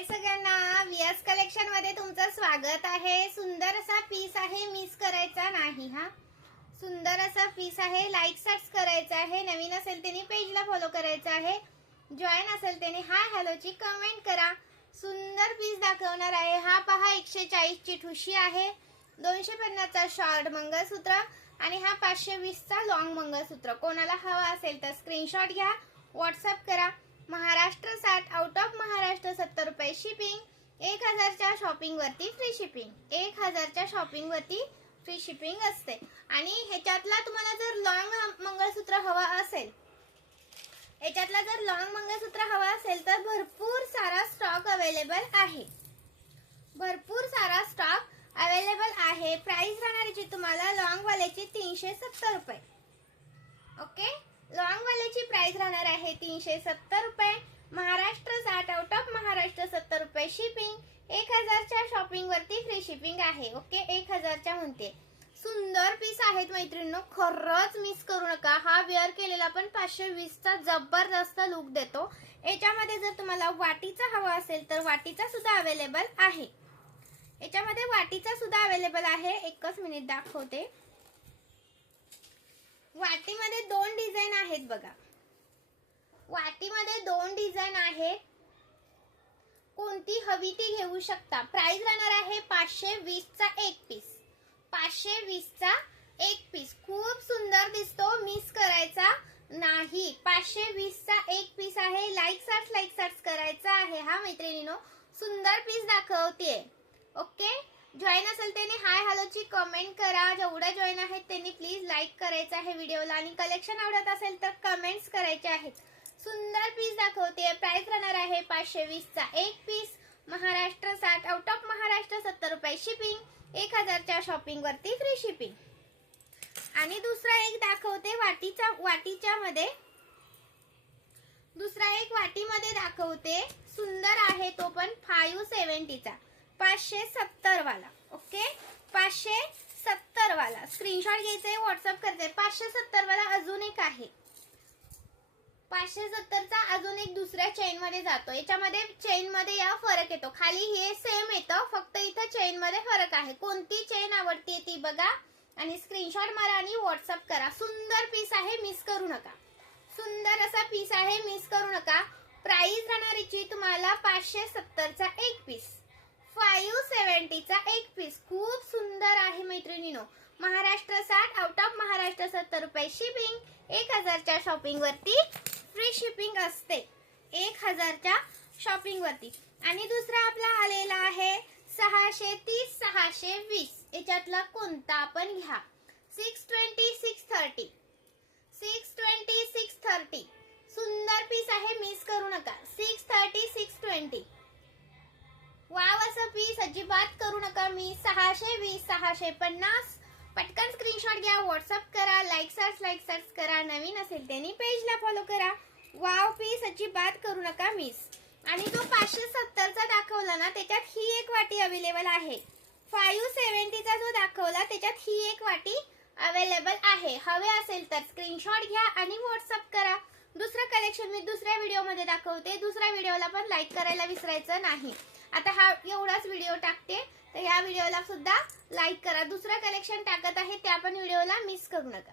हाय सगळ्यांना, VS collection मध्ये तुमचं स्वागत आहे। सुंदर असा पीस आहे, मिस करायचा नाही हा। सुंदर असा पीस आहे, लाईक सर्च करायचा आहे। नवीन असेल त्यांनी पेजला फॉलो करायचं आहे। जॉइन असेल त्यांनी हाय हॅलो ची कमेंट करा। सुंदर पीस दाखवणार आहे। हा पहा 140 ची ठुशी आहे, 250 चा शॉर्ट मंगळसूत्र आणि हा 520 चा लॉंग मंगळसूत्र। कोणाला हवा असेल तर स्क्रीनशॉट घ्या, व्हॉट्सअप करा। महाराष्ट्र 60, आउट ऑफ महाराष्ट्र 70 रुपये शिपिंग। 1000 च्या शॉपिंग वरती फ्री शिपिंग। 1000 च्या शॉपिंग वरती फ्री शिपिंग असते। आणि ह्याच्यातला तुम्हाला जर लॉंग मंगळसूत्र हवा असेल, ह्याच्यातला जर लॉंग मंगळसूत्र हवा असेल तर भरपूर सारा स्टॉक अवेलेबल आहे। भरपूर सारा स्टॉक अवेलेबल आहे। प्राइस राहणार जी तुम्हाला लॉंग वाल्याची 370 रुपये। ओके, लॉंग वाल्याची प्राइस राहणार आहे 370 रुपये। महाराष्ट्र 60, आउट ऑफ महाराष्ट्र 70 रुपये शिपिंग। 1000 च्या शॉपिंग वरती फ्री शिपिंग आहे। ओके, 1000 च्या म्हणते। सुंदर पीस आहेत मैत्रिणींनो, खरंच मिस करू नका। हा वेअर केलेला पण 520 चा जबरदस्त लुक देतो। याच्यामध्ये जर तुम्हाला वाटीचा हवा असेल तर वाटीचा सुद्धा अवेलेबल आहे। याच्यामध्ये वाटीचा सुद्धा अवेलेबल आहे। एकच मिनिट दाखवते। वाटीमध्ये 2 डिझाइन आहेत बघा। वाटीमध्ये 2 डिझाइन आहेत, कोणती हवी ती घेऊ शकता। प्राइस राहणार आहे 520 चा एक पीस। 520 चा एक पीस खूप सुंदर दिसतो, मिस करायचा नाही। 520 चा एक पीस आहे। लाईक सर्च करायचा आहे हा मैत्रिणींनो। सुंदर पीस दाखवते। ओके, जॉइन असेल त्यांनी हाय हॅलो ची कमेंट करा। जेवढे जॉइन आहेत त्यांनी प्लीज लाईक करायचं आहे व्हिडिओला आणि कलेक्शन आवडत असेल तर कमेंट्स करायचे आहेत। सुंदर पीस दाखवते। प्राइस राहणार आहे 520 चा एक piece. Maharashtra 60, out of Maharashtra 70 रुपये शिपिंग। 1000 च्या शॉपिंग वरती फ्री शिपिंग। आणि दुसरा एक दाखवते वाटीच्या मध्ये। दुसरा एक वाटीमध्ये दाखवते, सुंदर आहे तो पण 570 चा 570 वाला। ओके, 570 वाला स्क्रीनशॉट घ्यायचे, व्हॉट्सअप करते। 570 वाला अजून एक आहे। 570 चा अजून एक दुसऱ्या चेन मध्ये जातो। याच्यामध्ये चेन मध्ये या फरक येतो, खाली हे सेम येतं, फक्त इथं चेन मध्ये फरक आहे। कोणती चेन आवडते ती बघा आणि स्क्रीनशॉट मारा आणि व्हॉट्सअप करा। सुंदर पीस आहे, मिस करू नका। सुंदर असा पीस आहे, मिस करू नका। प्राइस राहणारीची तुम्हाला 570 चा एक पीस। 570 चा एक पीस खूप सुंदर आहे मैत्रिणींनो। महाराष्ट्र 60, आउट ऑफ महाराष्ट्र 70 रुपये शिपिंग। 1000 च्या शॉपिंग वरती फ्री शिपिंग असते। 1000 च्या शॉपिंग वरती। आणि दुसरा आपला आलेला आहे 630 620। याच्यातला कोणता पण घ्या। 620 630 620 630 सुंदर पीस आहे, मिस करू नका। 630 620 वाव असं पीस अजिबात करू नका मी। 620 650 पटकन स्क्रीनशॉट घ्या, व्हॉट्सअप करा। लाईक सर्च करा। नवीन असेल त्यांनी पेजला फॉलो करा। वाव पीस अजिबात करू नका मिस। आणि जो 570 चा दाखवला ना त्याच्यात ही एक वाटी अवेलेबल आहे। 570 चा जो दाखवला त्याच्यात ही एक वाटी अवेलेबल आहे। हवे असेल तर स्क्रीनशॉट घ्या आणि व्हॉट्सअप करा। दुसरं कलेक्शन मी दुसऱ्या व्हिडिओ मध्ये दाखवते। दुसऱ्या व्हिडिओला पण लाईक करायला विसरायचं नाही। आता हा एवढाच व्हिडिओ टाकते, तर या व्हिडिओला सुद्धा लाईक करा। दुसरं कलेक्शन टाकत आहे त्या पण व्हिडिओला मिस करू नका।